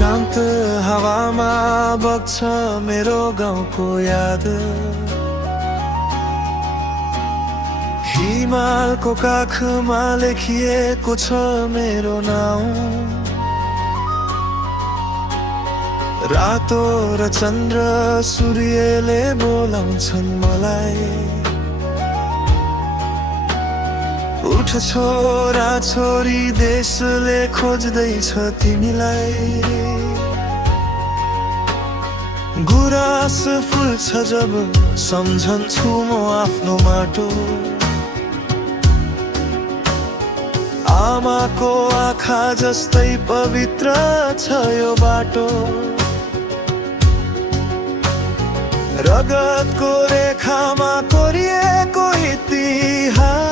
शान्त हावामा बग्छ मेरो गाउँको याद। हिमालको काखमा लेखिएको छ मेरो नाउँ। रातो र चन्द्र सूर्यले बोलाउँछन् मलाई। उठ छोरा छोरी देशले खोज्दैछ तिमीलाई। गुराँस फुल्छ जब सम्झन्छु म आफ्नो माटो। आमाको आँखा जस्तै पवित्र छ यो बाटो। रगतको रेखामा कोरिएको इतिहास।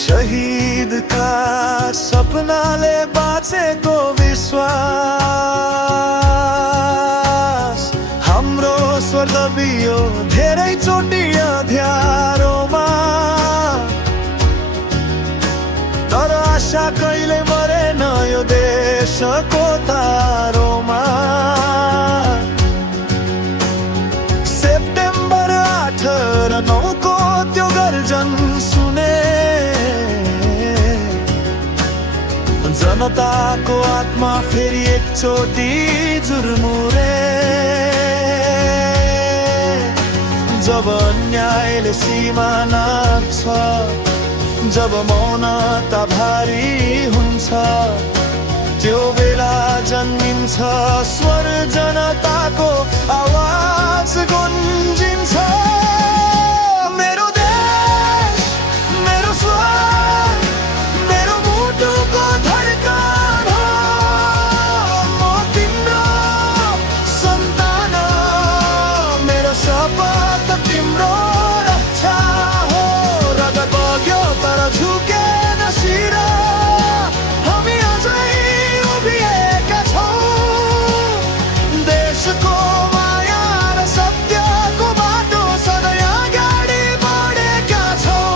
शहीदका सपनाले बाँचेको विश्वास। हाम्रो स्वर दबियो धेरैचोटि अँध्यारोमा, तर आशा कहिले मरेन यो देशको तारोमा। सेप्टेम्बर 8 र 9 को त्यो गर्जन सुने। जनताको आत्मा फेरि एकचोटि जुर्मुरे। जब अन्यायले सीमा नाप्छ, जब मौनता भारी हुन्छ, त्यो बेला जन्मिन्छ स्वर जनताको आवाज गुन्जिन्छ। मेरो देश मेरो स्वर मेरो मुटुको धड्कन हो। म तिम्रो सन्तान, मेरो शपथ तिम्रो रक्षा हो। रगत बग्यो तर झुकेन शिर, हामी अझै उभिएका छौँ। देशको माया र सत्यको बाटो सधैँ अगाडि बढेका छौँ।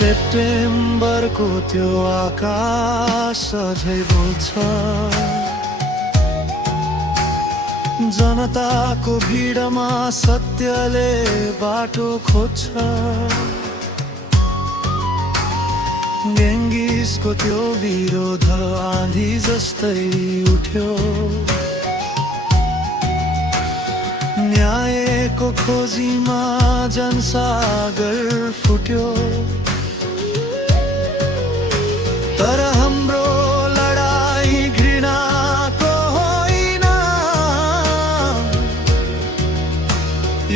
सेप्टेम्बरको त्यो आकाश अझै बोल्छ। जनताको भिडमा सत्यले बाटो खोज्छ। गेङ्गिसको त्यो विरोध आँधी जस्तै उठ्यो। न्यायको खोजीमा जनसागर फुट्यो। तर हाम्रो लडाई घृणाको होइन,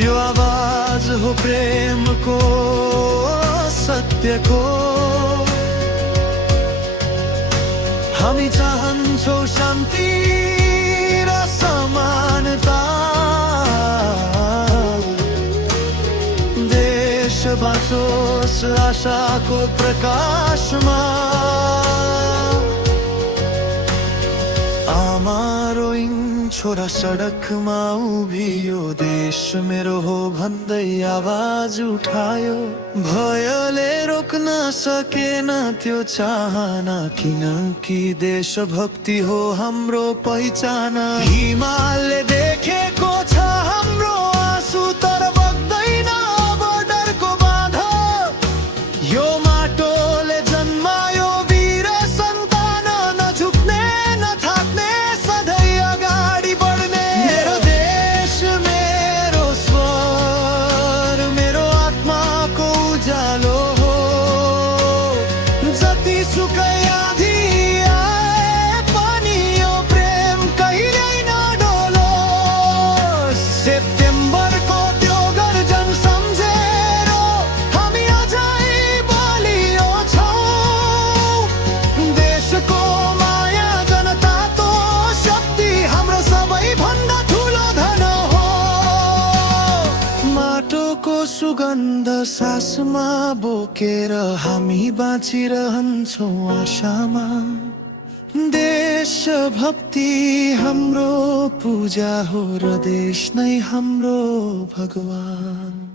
यो आवाज हो प्रेमको सत्यको। हामी चाहन्छौँ शान्ति र समानता। देश बाँचोस् आशाको प्रकाशमा। आमा रोइन् छोरा सडकमा उभियो। देश मेरो हो भन्दै आवाज उठायो। भयले रोक्न सकेन त्यो चाहना, किनकि देशभक्ति हो हाम्रो पहिचान। हिमालले देखेको छ हाम्रो आँसु, तर बग्दैन बर्डरको बाधा। यो माटोले जन्मायो वीर सन्तान, नझुक्ने नथाक्ने सधैँ अगाडि बढ्ने। मेरो देश मेरो स्वर मेरो आत्माको उज्यालो हो। जतिसुकै आँधी आए पनि यो प्रेम कहिल्यै नडोलोस्। सेप्टेम्बरको त्यो गर्जन सम्झेर हामी अझै बलियो छौँ। देशको माया जनताको शक्ति हाम्रो सबैभन्दा ठुलो धन हो। माटोको सुगन्ध सासमा बोकेर हामी बाँचिरहन्छौँ आशामा। देशभक्ति हाम्रो पूजा हो र देश नै हाम्रो भगवान।